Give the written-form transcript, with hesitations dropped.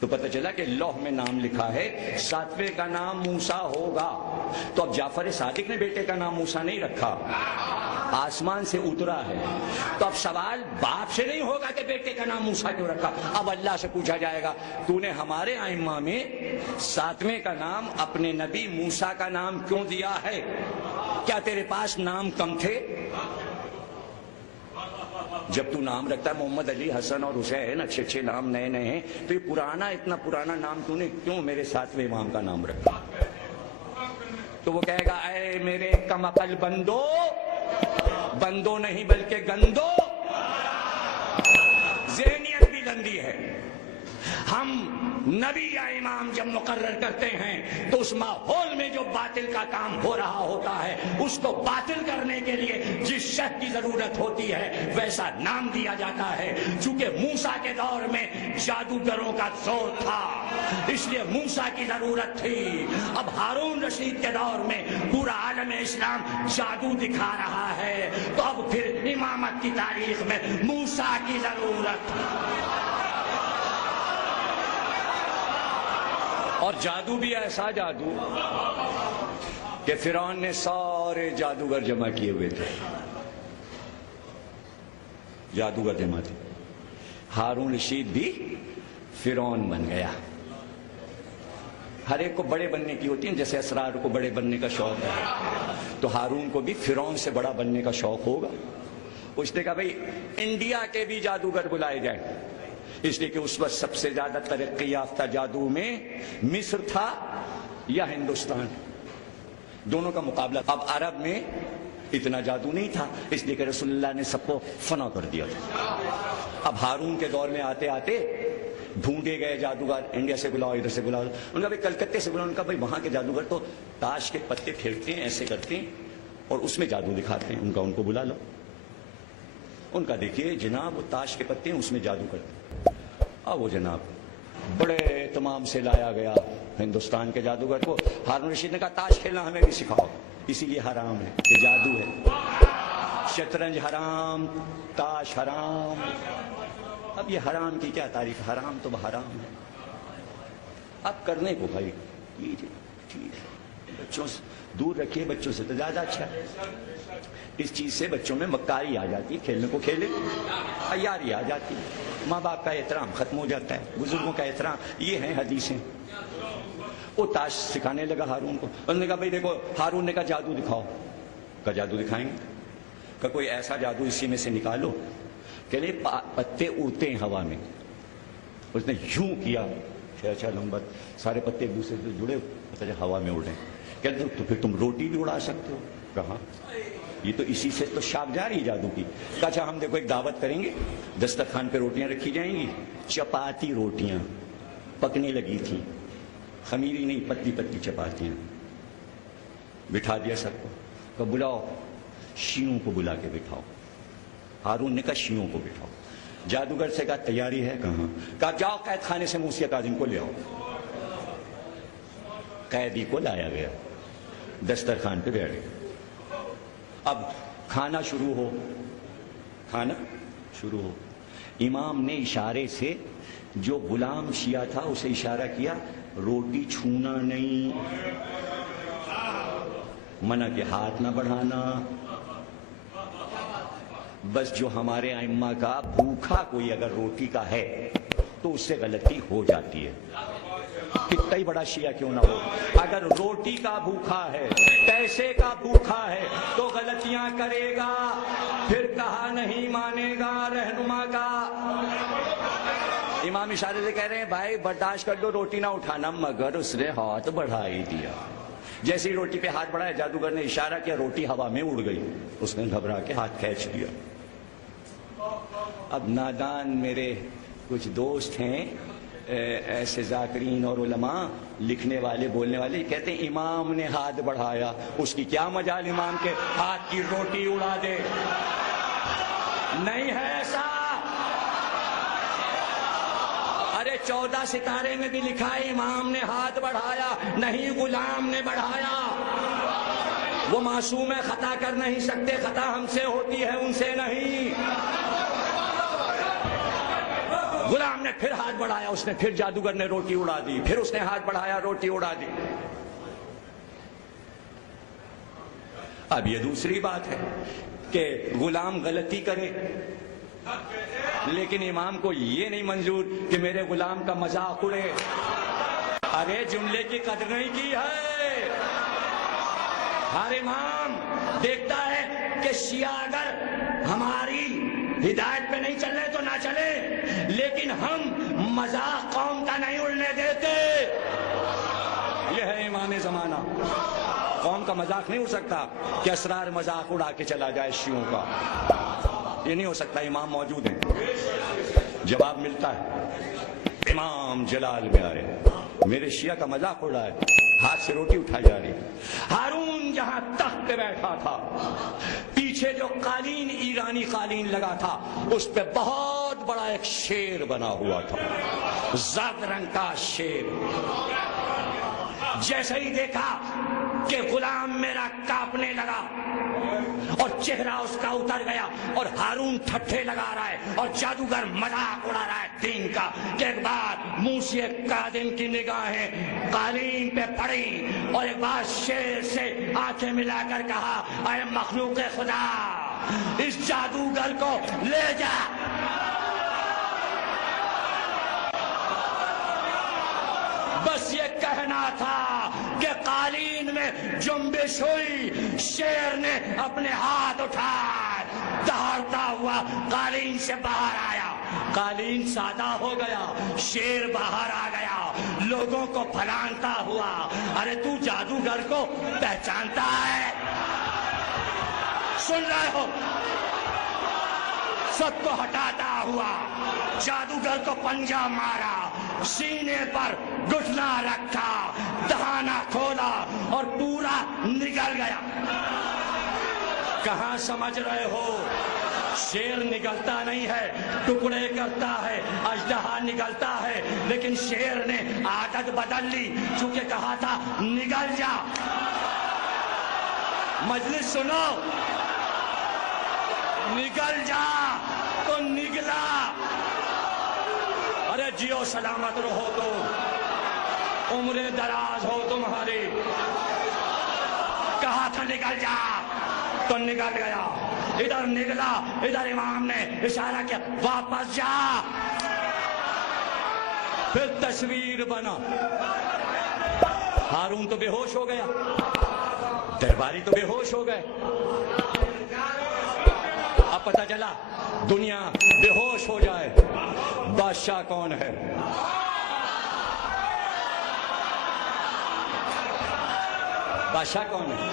تو پتہ چلا کہ لوح میں نام لکھا ہے 7ویں کا نام موسیٰ ہوگا. تو اب جعفر صادق نے بیٹے کا نام موسیٰ نہیں رکھا, آسمان سے اترا ہے. تو اب سوال باپ سے نہیں ہوگا کہ بیٹے کا نام موسیٰ کیوں رکھا, اب اللہ سے پوچھا جائے گا تو نے ہمارے ائمہ میں 7ویں کا نام اپنے نبی موسیٰ کا نام کیوں دیا ہے؟ کیا تیرے پاس نام کم تھے؟ جب تو نام رکھتا ہے محمد علی حسن اور حسین, اچھے اچھے نام نئے نئے ہیں, تو یہ پرانا اتنا پرانا نام تو نے کیوں میرے 7ویں امام کا نام رکھا؟ تو وہ کہے گا اے میرے کم عقل بندو, بندو نہیں بلکہ گندو, ذہنیت بھی گندی ہے. ہم نبی یا امام جب مقرر کرتے ہیں تو اس ماحول میں جو باطل کا کام ہو رہا ہوتا ہے اس کو باطل کرنے کے لیے جس شخص کی ضرورت ہوتی ہے ویسا نام دیا جاتا ہے. چونکہ موسیٰ کے دور میں جادوگروں کا زور تھا اس لیے موسیٰ کی ضرورت تھی. اب ہارون رشید کے دور میں پورا عالم اسلام جادو دکھا رہا ہے, تو اب پھر امامت کی تاریخ میں موسیٰ کی ضرورت. اور جادو بھی ایسا جادو کہ فرعون نے سارے جادوگر جمع کیے ہوئے تھے, جادوگر جمع تھے. ہارون رشید بھی فرعون بن گیا. ہر ایک کو بڑے بننے کی ہوتی ہیں, جیسے اسرار کو بڑے بننے کا شوق ہے تو ہارون کو بھی فرعون سے بڑا بننے کا شوق ہوگا. اس نے کہا بھئی انڈیا کے بھی جادوگر بلائے جائیں, اس لیے کہ اس وقت سب سے زیادہ ترقی یافتہ جادو میں مصر تھا یا ہندوستان, دونوں کا مقابلہ. اب عرب میں اتنا جادو نہیں تھا اس لیے کہ رسول اللہ نے سب کو فنا کر دیا تھا. اب ہارون کے دور میں آتے آتے ڈھونڈے گئے جادوگر, انڈیا سے بلاؤ, ادھر سے بلاؤ. ان کا بھائی کلکتے سے بلاؤ, ان کا بھائی وہاں کے جادوگر تو تاش کے پتے پھیرتے ہیں, ایسے کرتے ہیں اور اس میں جادو دکھاتے ہیں, ان کو بلا لو. ان کا دیکھیے جناب وہ تاش کے پتے ہیں اس میں جادو کرتے ہیں. اب وہ جناب بڑے اہتمام سے لایا گیا ہندوستان کے جادوگر کو. ہارون رشید نے کہا تاش کھیلنا ہمیں بھی سکھاؤ, اسی لیے حرام ہے, یہ جادو ہے. شطرنج حرام, تاش حرام. اب یہ حرام کی کیا تعریف, حرام تو حرام ہے. اب کرنے کو بھائی ٹھیک ہے, بچوں سے دور رکھیے, بچوں سے تو زیادہ اچھا ہے. اس چیز سے بچوں میں مکاری آ جاتی ہے, کھیلنے کو کھیلے, عیاری آ جاتی ہے, ماں باپ کا احترام ختم ہو جاتا ہے, بزرگوں کا احترام. یہ ہیں حدیثیں. وہ تاش سکھانے لگا ہارون کو. انہوں نے کہا بھائی دیکھو, ہارون نے کہا جادو دکھاؤ. کہا جادو دکھائیں گے. کہا کوئی ایسا جادو اسی میں سے نکالو کہ لئے پتے اڑتے ہیں ہوا میں. اس نے یوں کیا, اچھا لمبا, سارے پتے ایک دوسرے سے جڑے ہوا میں اڑ رہے ہیں. کہتے تو پھر تم روٹی بھی اڑا سکتے ہو. کہاں, یہ تو اسی سے تو شاخ جا رہی جادو کی. کہا اچھا ہم دیکھو ایک دعوت کریں گے, دسترخوان پہ روٹیاں رکھی جائیں گی, چپاتی روٹیاں پکنے لگی تھیں, خمیری نہیں, پتلی پتلی چپاتیاں. بٹھا دیا سب کو. کہا بلاؤ شیوں کو, بلا کے بٹھاؤ. ہارون نے کہا شیوں کو بٹھاؤ. جادوگر سے کہا تیاری ہے, کہاں. کہا جاؤ قید خانے سے موسیٰ کاظم کو لے آؤ. قیدی کو لایا گیا, دسترخوان پہ بیٹھ گیا. اب کھانا شروع ہو, کھانا شروع ہو. امام نے اشارے سے جو غلام شیعہ تھا اسے اشارہ کیا, روٹی چھونا نہیں, منع کے ہاتھ نہ بڑھانا. بس جو ہمارے ائمہ کا بھوکا کوئی اگر روٹی کا ہے تو اس سے غلطی ہو جاتی ہے, کتنا ہی بڑا شیعہ کیوں نہ ہو. اگر روٹی کا بھوکا ہے, پیسے کا بھوکا ہے تو غلطیاں کرے گا, پھر کہا نہیں مانے گا رہنما کا. امام اشارے سے کہہ رہے ہیں بھائی برداشت کر لو, روٹی نہ اٹھانا, مگر اس نے ہاتھ بڑھا ہی دیا. جیسے ہی روٹی پہ ہاتھ بڑھایا, جادوگر نے اشارہ کیا, روٹی ہوا میں اڑ گئی. اس نے گھبرا کے ہاتھ کھینچ لیا. اب نادان میرے کچھ دوست ہیں ایسے ذاکرین اور علماء, لکھنے والے بولنے والے, کہتے ہیں امام نے ہاتھ بڑھایا, اس کی کیا مجال امام کے ہاتھ کی روٹی اڑا دے. نہیں ہے ایسا. ارے 14 ستارے میں بھی لکھا ہے امام نے ہاتھ بڑھایا, نہیں غلام نے بڑھایا. وہ معصوم ہے, خطا کر نہیں سکتے, خطا ہم سے ہوتی ہے ان سے نہیں. غلام نے پھر ہاتھ بڑھایا, اس نے پھر جادوگر نے روٹی اڑا دی, پھر اس نے ہاتھ بڑھایا, روٹی اڑا دی. اب یہ دوسری بات ہے کہ غلام غلطی کرے لیکن امام کو یہ نہیں منظور کہ میرے غلام کا مذاق اڑے. ارے جملے کی قدر نہیں کی ہے. ہر امام دیکھتا ہے کہ شیعہ اگر ہماری ہدایت پہ نہیں چل رہے تو نہ چلے, لیکن ہم مذاق قوم کا نہیں اڑنے دیتے. یہ ہے امام زمانہ. قوم کا مذاق نہیں اڑ سکتا کہ اسرار مذاق اڑا کے چلا جائے شیعوں کا. یہ نہیں ہو سکتا. امام موجود ہیں. جواب ملتا ہے امام جلال میں آئے, میرے شیعہ کا مذاق اڑا ہے, ہاتھ سے روٹی اٹھائی جا رہی. ہارون جہاں تخت پہ بیٹھا تھا, پیچھے جو قالین ایرانی قالین لگا تھا اس پہ بہت بڑا ایک شیر بنا ہوا تھا, زرد رنگ کا شیر. جیسے ہی دیکھا کہ غلام میرا کانپنے لگا اور چہرہ اس کا اتر گیا اور ہارون ٹھٹھے لگا رہا ہے اور جادوگر مذاق اڑا رہا ہے دین کا, کہ ایک بار موسی کاظم کی نگاہیں قالین پہ پڑی اور ایک بار شیر سے آنکھیں ملا کر کہا, اے مخلوق خدا اس جادوگر کو لے جا. بس یہ کہنا تھا کہ قالین میں جنبش ہوئی, شیر نے اپنے ہاتھ اٹھائے, دہاڑتا ہوا قالین سے باہر آیا. قالین سادہ ہو گیا, شیر باہر آ گیا, لوگوں کو پھلانتا ہوا. ارے تو جادوگر کو پہچانتا ہے؟ سن رہے ہو؟ سب کو ہٹاتا ہوا جادوگر کو پنجہ مارا, سینے پر گھٹنا رکھا, دہانہ کھولا اور پورا نگل گیا. کہاں سمجھ رہے ہو؟ شیر نگلتا نہیں ہے, ٹکڑے کرتا ہے, اژدہا نگلتا ہے, لیکن شیر نے عادت بدل لی, چونکہ کہا تھا نگل جا. مجلس سنو, نگل جا تو نگلا. ارے جیو سلامت رہو تو, عمر دراز ہو تمہاری. کہا تھا نگل جا تو نگل گیا. ادھر نگلا, ادھر امام نے اشارہ کیا واپس جا. پھر تصویر بنا. ہارون تو بے ہوش ہو گیا, درباری تو بے ہوش ہو گئے. اب پتہ چلا دنیا بے ہوش ہو جائے, بادشاہ کون ہے؟ بادشاہ کون ہے؟